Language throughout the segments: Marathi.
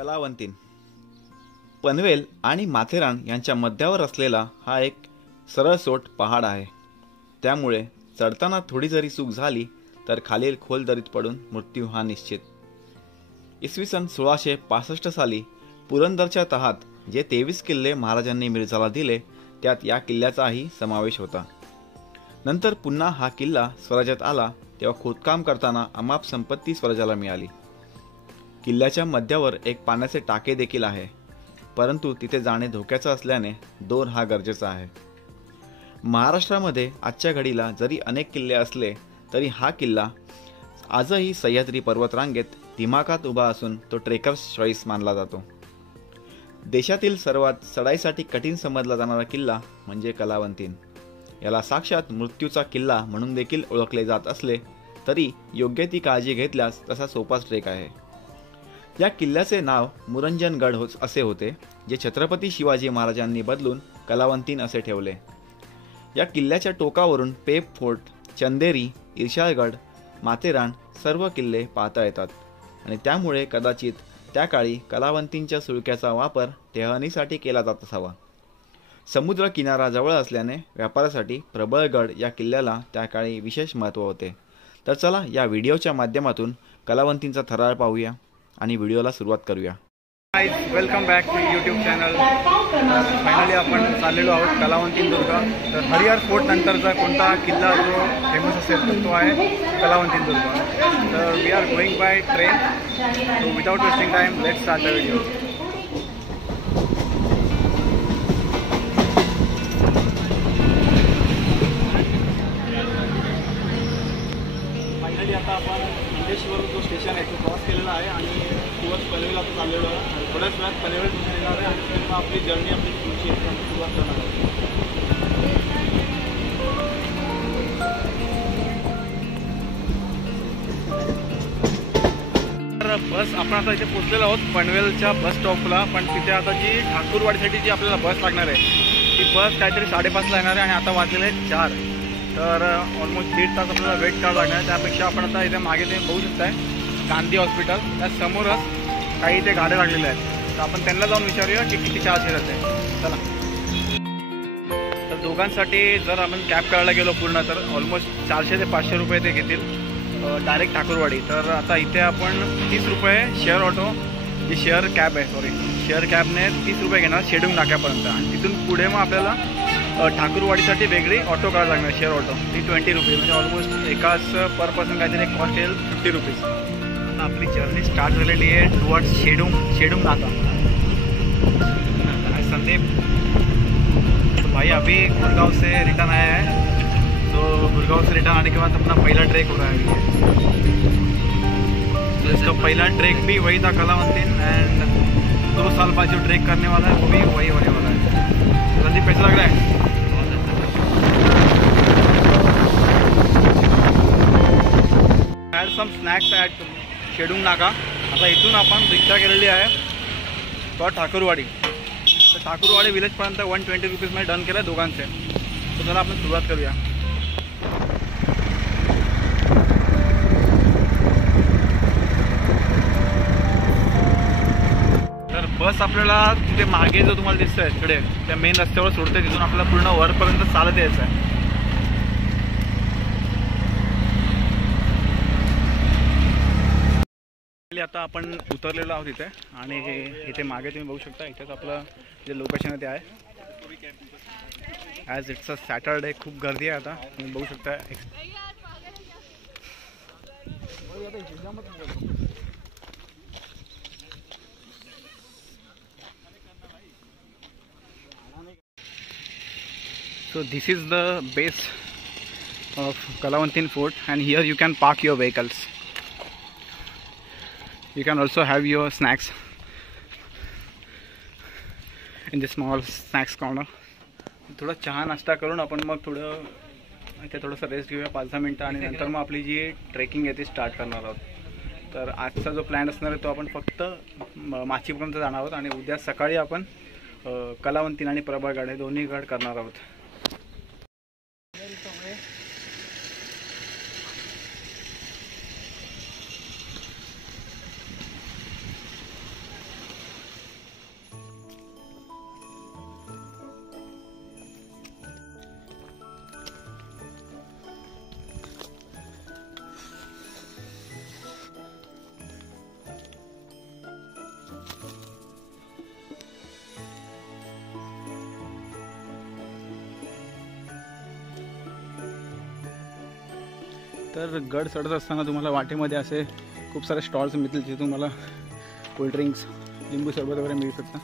कलावंतीन पनवेल आणि माथेरान यांच्या मध्यावर असलेला हा एक सरळसोट पहाड आहे. त्यामुळे चढताना थोडी जरी चूक झाली तर खालील खोल दरीत पडून मृत्यू हा निश्चित. इसवी सन 1665 साली पुरंदरच्या तहात जे 23 किल्ले महाराजांनी मिर्झाला दिले त्यात या किल्ल्याचाही समावेश होता. नंतर पुन्हा हा किल्ला स्वराज्यात आला तेव्हा खोदकाम करताना अमाप संपत्ती स्वराज्याला मिळाली. किल्ल्याच्या मध्यावर एक पाण्याचे टाके देखील आहे, परंतु तिथे जाणे धोक्याचं असल्याने दोर हा गरजेचा आहे. महाराष्ट्रामध्ये आजच्या घडीला जरी अनेक किल्ले असले तरी हा किल्ला आजही सह्याद्री पर्वतरांगेत दिमाखात उभा असून तो ट्रेकर्स चॉईस मानला जातो. देशातील सर्वात चढाईसाठी कठीण समजला जाणारा किल्ला म्हणजे कलावंतीन. याला साक्षात मृत्यूचा किल्ला म्हणून देखील ओळखले जात असले तरी योग्य ती काळजी घेतल्यास तसा सोपाच ट्रेक आहे. या किल्ल्याचे नाव मुरंजनगड असे होते, जे छत्रपती शिवाजी महाराजांनी बदलून कलावंतीन असे ठेवले. या किल्ल्याच्या टोकावरून पेप फोर्ट, चंदेरी, इर्शाळगड, माथेरान सर्व किल्ले पाहता येतात आणि त्यामुळे कदाचित त्या काळी कलावंतींच्या सुळक्याचा वापर टेहळणीसाठी केला जात असावा. समुद्र किनारा जवळ असल्याने व्यापारासाठी प्रबळगड या किल्ल्याला त्या काळी विशेष महत्त्व होते. तर चला या व्हिडिओच्या माध्यमातून कलावंतींचा थरार पाहूया आणि व्हिडिओला सुरुवात करूया. Welcome back to YouTube channel. Finally आपण चाललेलो आहोत कलावंतीन दुर्ग. तर हरिहर फोर्ट नंतरचा कोणता किल्ला जो फेमस असेल तर तो आहे कलावंतीन दुर्ग. तर we are going by train. So without wasting time let's start the video. Finally आता आपण मंडेश्वर जो स्टेशन आहे तो क्रॉस केलेला आहे आणि टुवर्ड्स पनवेल आता चाललेलो आहे. थोड्याच वेळात पनवेल स्टेशन येणार आहे आणि मग आपली जर्नी आपली पुढची सुरुवात करणार आहे. तर बस आपण आता इथे पोहोचलेलो आहोत पनवेलच्या बस स्टॉपला. पण तिथे आता जी ठाकूरवाडीसाठी जी आपल्याला बस लागणार आहे ती बस काहीतरी 5:30ला येणार आहे आणि आता वाजलेले आहेत 4. तर ऑलमोस्ट 1.5 तास आपल्याला वेट करावं लागणार आहे. त्यापेक्षा आपण आता इथे मागे ते बघू शकताय गांधी हॉस्पिटल, त्या समोरच काही इथे गाड्या लागलेल्या आहेत. तर आपण त्यांना जाऊन विचारूया की किती चार्ज येत आहे. चला. तर दोघांसाठी जर आपण कॅब करायला गेलो पूर्ण तर ऑलमोस्ट 400 ते 500 रुपये ते घेतील डायरेक्ट ठाकूरवाडी. तर आता इथे आपण 30 रुपये शेअर ऑटो जी शेअर कॅब आहे शेअर कॅबने 30 रुपये घेणार शेडून नाक्यापर्यंत आणि तिथून पुढे मग आपल्याला ठाकूरवाडीसाठी वेगळी ऑटो करायला लागणार शेअर ऑटो. ती 20 रुपये म्हणजे ऑलमोस्ट एकाच पर पर्सन काहीतरी एक कॉस्ट येईल 50 रुपीज. आता आपली जर्नी स्टार्ट झालेली आहे टुवर्ड्स शेडूंग नाका. संदीप तो भाई अभी गुड़गांव से रिटर्न आया है. तो गुड़गांव से रिटर्न आने के बाद अपना पहला ट्रेक हो रहा है. तो इसका पहला ट्रेक भी वही था कलावंतीन एंड 2 साल बाद जो ट्रेक करने वाला है वो भी वही होने वाला है. संदीप कैसा लग रहा है? हॅड सम स्नॅक्स ॲट शेडूंग नाका. आता इथून आपण रिक्षा केलेली आहे तो ठाकूरवाडी. तर ठाकूरवाडी विलेजपर्यंत 120 रुपीजमध्ये डन केलं आहे दोघांचे. तर चला आपण सुरुवात करूया. तर बस आपल्याला तिथे मागे जो तुम्हाला दिसतोय तिकडे त्या मेन रस्त्यावर सोडते. तिथून आपल्याला पूर्ण वरपर्यंत चालत यायचं आहे. आता आपण उतरलेलो आहोत इथे आणि इथे मागे तुम्ही बघू शकता इथेच आपलं जे लोकेशन आहे ते आहे. ॲज इट्स अ सॅटरडे खूप गर्दी आहे आता तुम्ही बघू शकता. So this is the base of Kalawantin Fort and here you can park your vehicles. You can also have your snacks in the small snacks corner. थोडा चहा नाश्ता करून आपण मग थोडंसं रेस्ट घेऊया 5-10 मिनटं आणि नंतर मग आपली जी ट्रेकिंग आहे ती स्टार्ट करणार आहोत. तर आजचा जो प्लॅन असणार आहे तो आपण फक्त माचीपर्यंत जाणार आहोत आणि उद्या सकाळी आपण कलावंतीन आणि प्रभागड हे दोन्ही गड करणार आहोत. तर गड चढत असताना तुम्हाला वाटेमध्ये असे खूप सारे स्टॉल्स मिळतील जिथे तुम्हाला कोल्ड्रिंक्स, लिंबू सरबत वगैरे मिळू शकतं.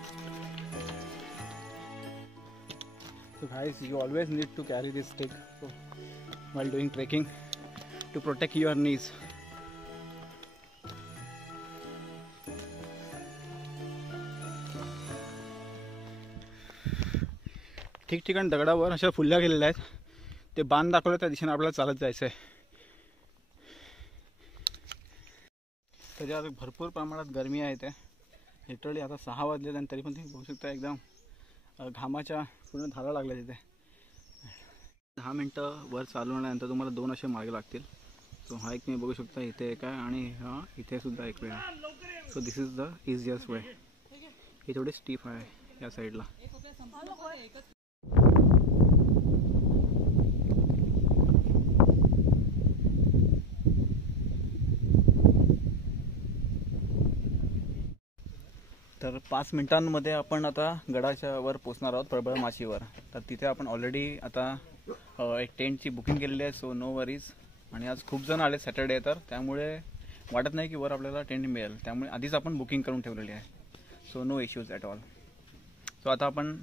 So guys, you always need to carry this stick while doing trekking to protect your knees. ठिकठिकाणी दगडावर अशा फुल्या गेलेल्या आहेत. ते बांध दाखवलं त्या दिशेने आपल्याला चालत जायचं आहे. त्याच्यावर भरपूर प्रमाणात गरमी आहे. ते लिटरली आता 6 वाजले आणि तरी पण तुम्ही बघू शकता एकदम घामाच्या पूर्ण धारा लागल्या तिथे. 10 मिनटं वर चालवल्यानंतर तुम्हाला 2 असे मार्ग लागतील. सो हा एक तुम्ही बघू शकता, इथे एक आहे आणि हा इथे सुद्धा एक वे आहे. So this is the easiest way. हे थोडे स्टीफ आहे या साईडला. तर 5 मिनिटांमध्ये आपण आता गडाच्या वर पोचणार आहोत, प्रबळ माचीवर. तर तिथे आपण ऑलरेडी आता एक टेंटची बुकिंग केलेली आहे. So no worries. आणि आज खूप जण आले, सॅटर्डे तर त्यामुळे वाटत नाही की वर आपल्याला टेंट मिळेल. त्यामुळे आधीच आपण बुकिंग करून ठेवलेली आहे. So no issues at all. So आता आपण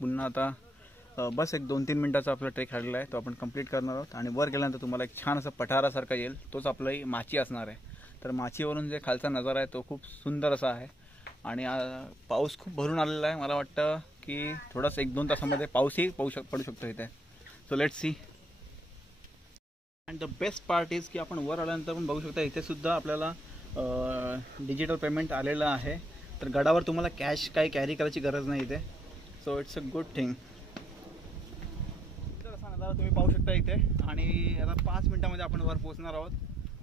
पुन्हा आता बस एक 2-3 मिनटाचा आपला ट्रेक राहिलेला आहे, तो आपण कंप्लीट करणार आहोत. आणि वर गेल्यानंतर तुम्हाला एक छान असं पठारासारखा येईल, तोच आपलं माची असणार आहे. तर माचीवरून जे खालचा नजारा आहे तो खूप सुंदर असा आहे. आणि पाऊस खूप भरून आलेला आहे. मला वाटतं की थोडाच 1-2 तासामध्ये पाऊसही पडू शकतो इथे. So let's see. And the best part is की आपण वर आल्यानंतर पण बघू शकता इथे सुद्धा आपल्याला डिजिटल पेमेंट आलेलं आहे. तर गडावर तुम्हाला कॅश काही कॅरी करायची गरज नाही इथे. So it's a good thing. तर असा नजारा तुम्ही पाहू शकता इथे. आणि आता 5 मिनिटांमध्ये आपण वर पोहोचणार आहोत.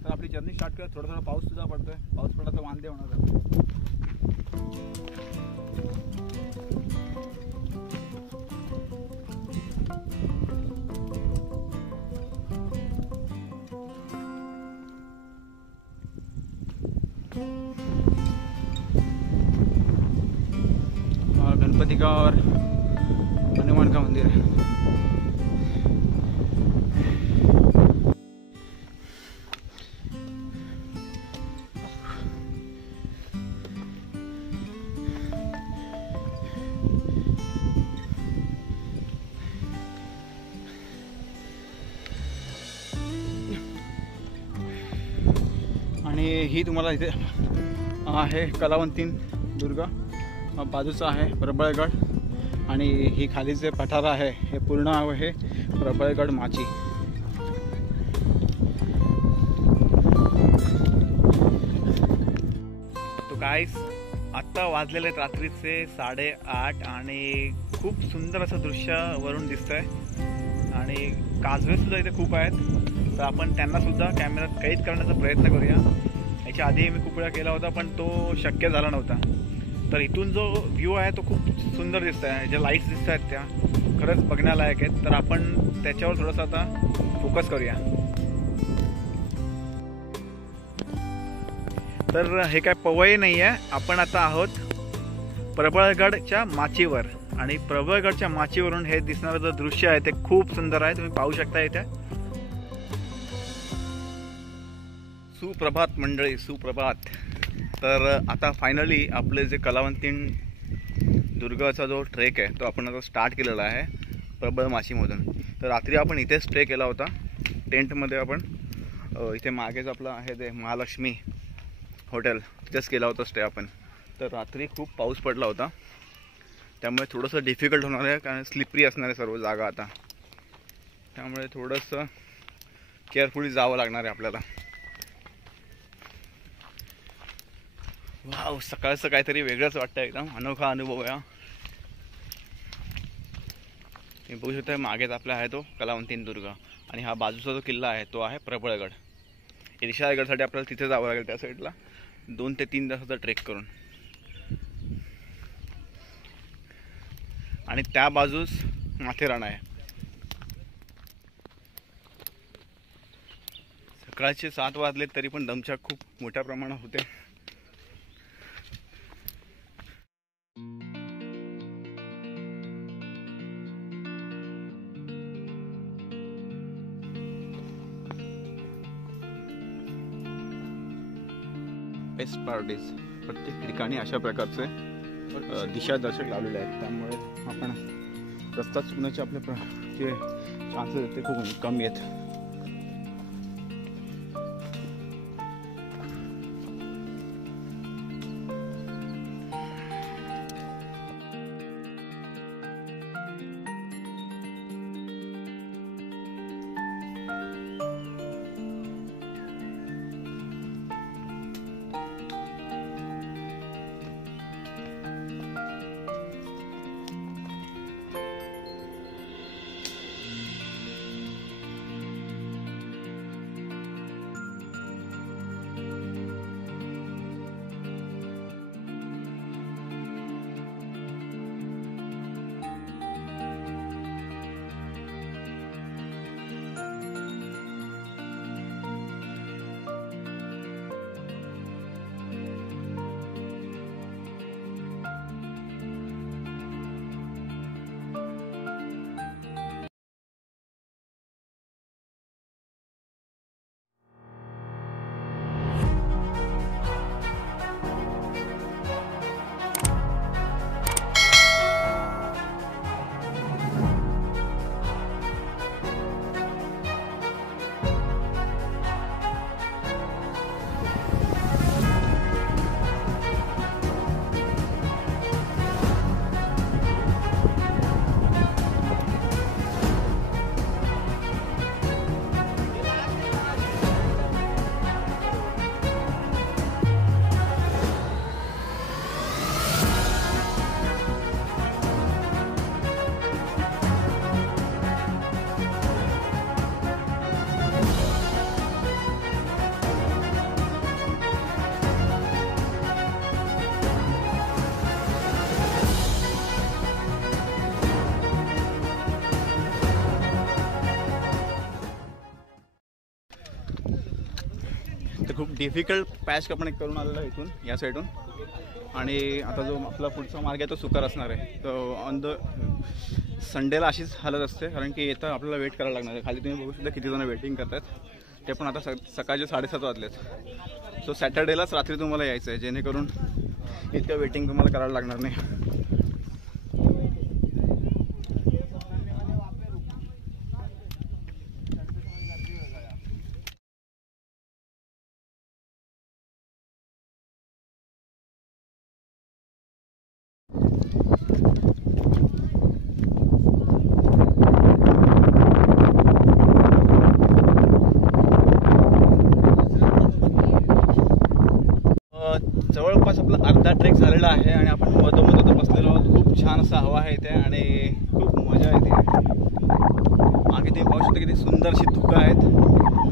तर आपली जर्नी स्टार्ट करूया. थोडा पाऊस सुद्धा पडतोय. पाऊस पडला तर वांदे होणार आहे. गणपति का और हनुमान का मंदिर है. आणि ही तुम्हाला इथे आहे कलावंतीन दुर्ग. बाजूचा आहे प्रबळगड. आणि ही खाली जे पठार आहे हे पूर्ण आहे प्रबळगड माची. तो गाईस आत्ता वाजलेले रात्रीचे 8:30 आणि खूप सुंदर असं दृश्य वरून दिसतंय. आणि काजवे सुद्धा इथे खूप आहेत. तर आपण त्यांना सुद्धा कॅमेऱ्यात कैद करण्याचा प्रयत्न करूया. याच्या आधी मी खूप वेळा केला होता पण तो शक्य झाला नव्हता. तर इथून जो व्ह्यू आहे तो खूप सुंदर दिसत आहे. ज्या लाईट्स दिसत आहेत त्या खरंच बघण्यालायक आहेत. तर आपण त्याच्यावर थोडंसं आता फोकस करूया. तर हे काय पवई नाही आहे. आपण आता आहोत प्रबळगडच्या माचीवर. आणि प्रबळगडच्या माचीवरून हे दिसणारं जे दृश्य आहे ते खूप सुंदर आहे. तुम्ही पाहू शकता इथे. सुप्रभात मंडळी, सुप्रभात. तर आता फायनली आपले जे कलावंतीन दुर्गाचा जो ट्रेक आहे तो आपण आता स्टार्ट केलेला आहे प्रबळ माचीमधून. तर रात्री आपण इथेच स्टे केला होता टेंटमध्ये. आपण इथे मागेच आपलं आहे ते महालक्ष्मी हॉटेल, तिथेच केला होता स्टे आपण. तर रात्री खूप पाऊस पडला होता त्यामुळे थोडंसं डिफिकल्ट होणार आहे, कारण स्लिपरी असणार आहे सर्व जागा आता. त्यामुळे थोडंसं केअरफुली जावं लागणार आहे आपल्याला. वाव, सकाळचं काहीतरी वेगळंच वाटतं, एकदम अनोखा अनुभव आहे. तुम्ही बघू शकता मागेच आपला आहे तो कलावंतीन दुर्ग. आणि हा बाजूचा जो किल्ला आहे तो आहे प्रबळगड. इर्षागडसाठी आपल्याला तिथे जावं लागेल त्या साईडला 2 ते 3 तासाचा ट्रेक करून. आणि त्या बाजूस माथेरान आहे. सकाळचे 7 वाजले तरी पण दमछाक खूप मोठ्या प्रमाणात होते. बेस्ट पार्टीज प्रत्येक ठिकाणी अशा प्रकारचे दिशादर्शक लावलेले आहेत, त्यामुळे आपण रस्ता चुकण्याचे आपले जे चान्सेस आहेत ते खूप कमी आहेत. तर खूप डिफिकल्ट पॅच आपण एक करून आलेला आहे इथून या साईडून, आणि आता जो आपला पुढचा मार्ग आहे तो सुकर असणार आहे. तर ऑन द संडेला अशीच हालत असते, कारण की येतं आपल्याला वेट करायला लागणार आहे. खाली तुम्ही बघू शकता किती जण वेटिंग करतात, ते पण आता सकाळचे 7:30 वाजलेत. सो सॅटर्डेलाच रात्री तुम्हाला यायचं आहे, जेणेकरून इतकं वेटिंग तुम्हाला करायला लागणार नाही. जवळपास आपला अर्धा ट्रेक झालेला आहे आणि आपण मधोमध बसलेलो आहोत. खूप छान असा हवा आहे इथे आणि खूप मजा येते. मागे तुम्ही पाहू शकता किती सुंदर अशी धुकं आहेत,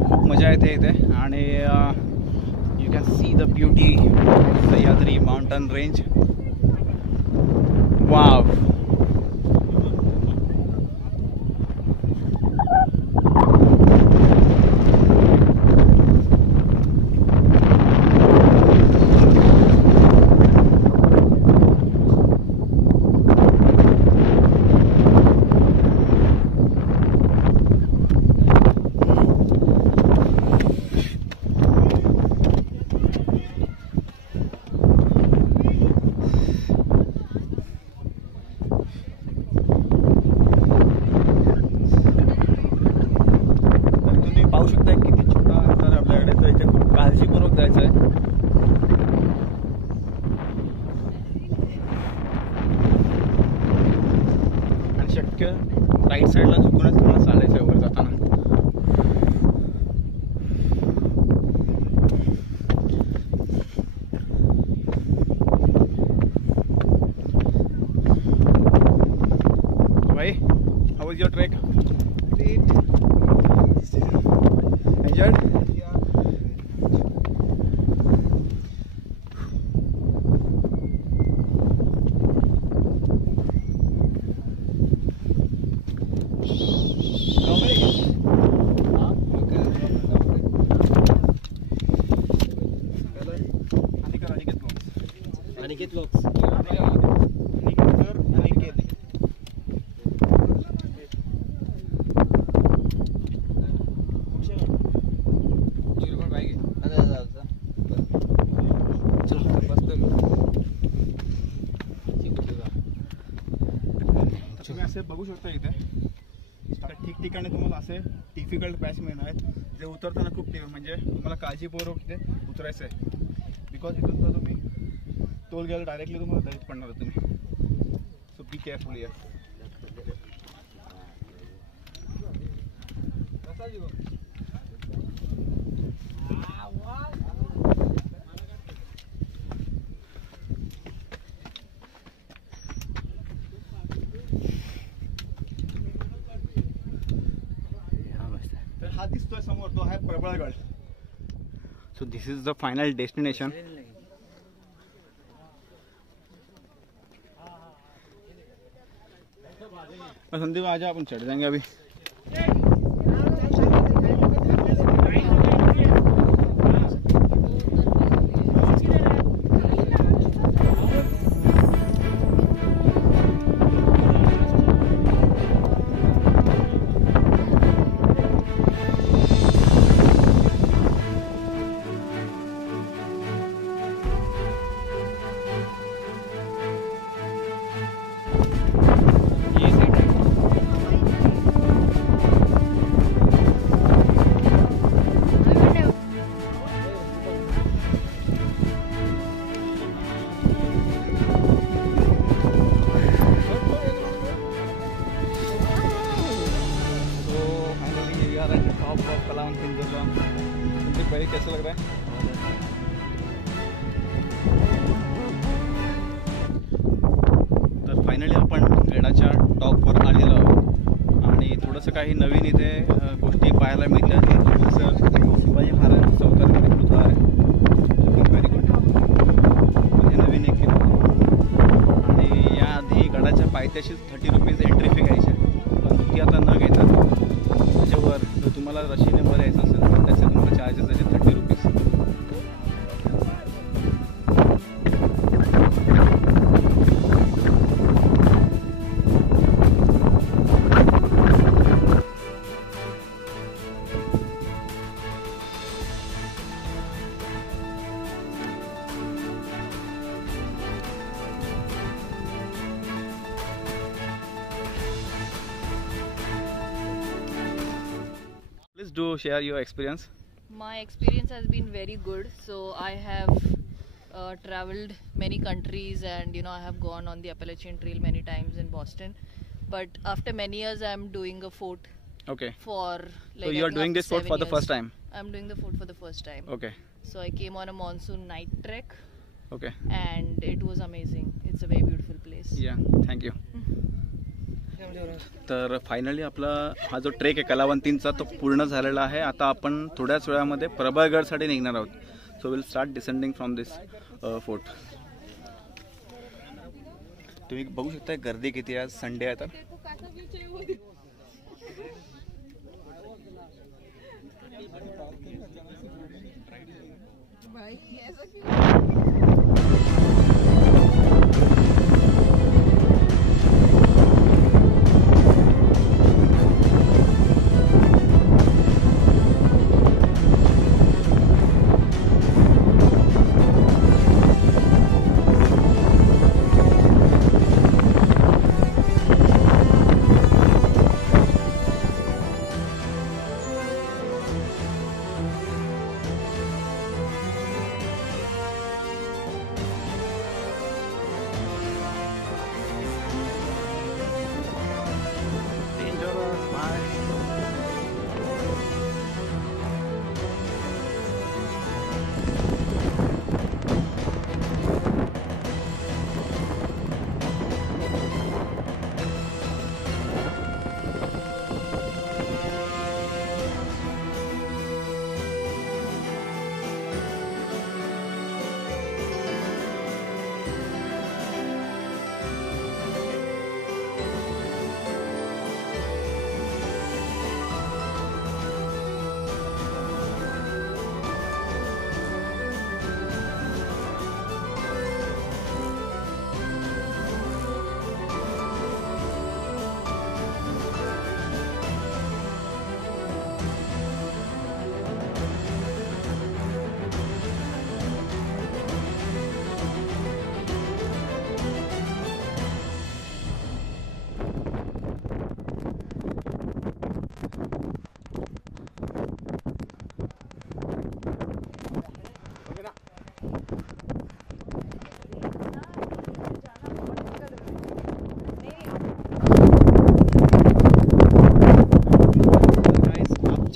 खूप मजा येते इथे. आणि you can see the beauty Sahyadri mountain range. Wow, right साईडला झुकूनच तुम्हाला चालायचं आहे वर जाताना. भाई, how was your trek? Enjoyed? Aniket vlogs. असे बघू शकता इथे ठिकठिकाणी तुम्हाला असे डिफिकल्ट पॅच मिळणार आहेत जे उतरताना खूप म्हणजे तुम्हाला काळजीपूर्वक इथे उतरायचं आहे. बिकॉज इथून जर तुम्ही टोल गेला डायरेक्टली तुम्हाला दरीत पडणार तुम्ही. सो बी केअरफुल या. तर हा दिसतोय समोर तो आहे Prabalgad. So this is the final destination. Sandeep आजा अपन चढ़ जाएंगे अभी. कैसा लग रहा है? तर फायनली आपण गडाच्या टॉपवर आलेलो आहोत आणि थोडंसं काही नवीन इथे गोष्टी पाहायला मिळतात. जसं शिवाजी महाराजांचा अवतार पुतळा आहे. Very good. हे नवीन एक आणि याआधी गडाच्या पायथ्याशीच 30 रुपीज एंट्री फी घ्यायची, पण ती आता न घेता त्याच्यावर जर तुम्हाला रशीने वर यायचं असेल तर त्याचे तुम्हाला चार्जेस त्याचे 30 rupees. Please do share your experience. My experience has been very good. So I have traveled many countries, and I have gone on the Appalachian Trail many times in Boston. But after many years, I'm doing a fort. Okay. For like. So you are doing this fort for the first time. I'm doing the fort for the first time. Okay. So I came on a monsoon night trek. Okay. And it was amazing. It's a very beautiful place. Yeah. Thank you. तर फायनली आपला हा जो ट्रेक आहे कलावंतींचा तो पूर्ण झालेला आहे. आता आपण थोड्याच वेळामध्ये प्रबळगडसाठी निघणार आहोत. So will start descending from this fort. तुम्ही बघू शकता गर्दी किती आहे. आज संडे आहे तर.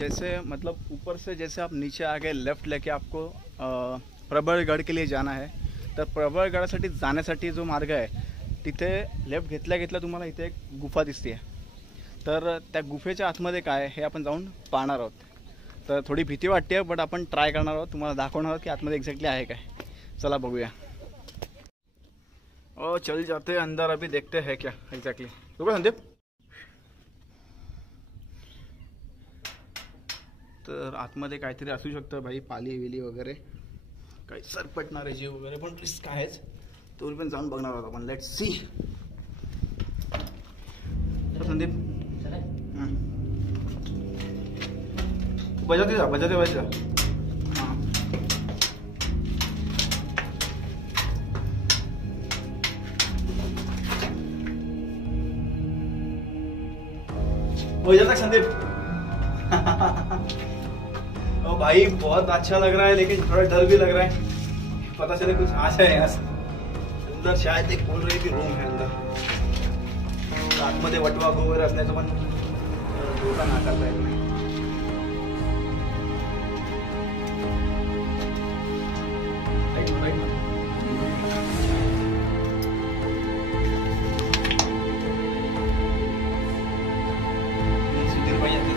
जैसे मतलब ऊपर से जैसे आप नीचे आ गए लेफ्ट लेके आपको प्रबळगड के लिए जाना है, तर प्रबळगडासाठी जाण्यासाठी जो मार्ग आहे तिथे लेफ्ट घेतल्या तुम्हाला इथे एक गुफा दिसते आहे. तर त्या गुफेच्या आतमध्ये काय आहे हे आपण जाऊन पाहणार आहोत. तर थोडी भीती वाटते बट आपण ट्राय करणार आहोत, तुम्हाला दाखवणार आहोत की आतमध्ये एक्झॅक्टली आहे काय. चला बघूया. ओ चल जाते हैं अंदर, अभी देखते हैं क्या एग्जैक्टली. रुको संदीप. तर आतमध्ये काहीतरी असू शकतं भाई, पाली विली वगैरे काही सरपटणारे जीव वगैरे, पण रिस्क आहेच. तो पण जाऊन बघणार आहोत आपण. Let's see. संदीप बजाते जा, बजाते बजा. हां बजा तक संदीप. ओ भाई बहुत अच्छा लग रहा है लेकिन थोड़ा डर भी लग रहा है. पता चले कुछ आ जाए यहाँ से. अंदर शायद एक बोल रही थी रूम है अंदर. आतमध्ये वटवा वगैरे असण्याचं पण धोका नाकारता येत नाही. सुधीर भाई येते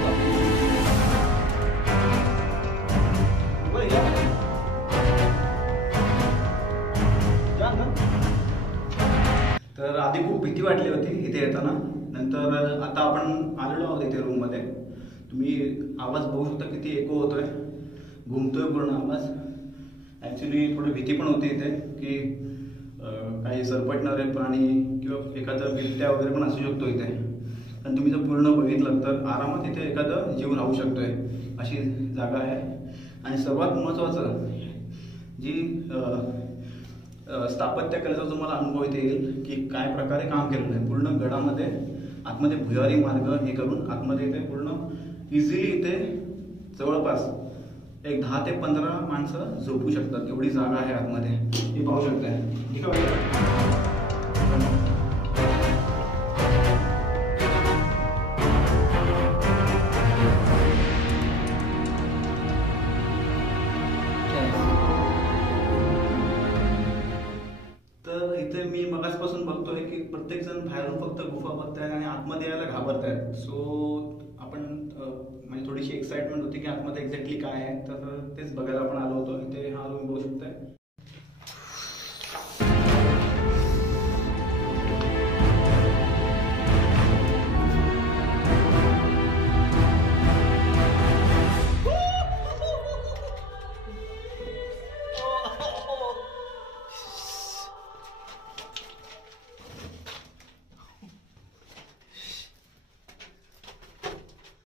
तर आधी खूप भीती वाटली होती इथे येताना. नंतर आता आपण आलेलो आहोत इथे रूममध्ये. तुम्ही आवाज बघू शकता किती एको होतोय, घुमतोय पूर्ण आवाज. ॲक्च्युली थोडी भीती पण होती इथे की काही सरपटणारे प्राणी किंवा एखादा बिबट्या वगैरे पण असू शकतो इथे. आणि तुम्ही जर पूर्ण बघितलं तर आरामात इथे एखादा जीव राहू शकतोय अशी जागा आहे. आणि सर्वात महत्त्वाचं जी स्थापत्य कलेचा तुम्हाला अनुभव इथे येईल की काय प्रकारे काम केलेलं आहे. पूर्ण गडामध्ये आतमध्ये भुयारी मार्ग हे करून आतमध्ये इथे पूर्ण इझिली इथे जवळपास एक 10 ते 15 माणसं झोपू शकतात एवढी जागा आहे आतमध्ये. हे पाहू शकताय. ठीक आहे. तर इथे मी मगासपासून बघतोय की प्रत्येक जण बाहेरून फक्त गुफा बघतायत आणि आतमध्ये यायला घाबरतायत. सो आपण म्हणजे थोडीशी एक्साइटमेंट होती की आतमध्ये एक्झॅक्टली काय आहे. तर तेच बघायला आपण आलो होतो. इथे हा रूम बघू शकताय.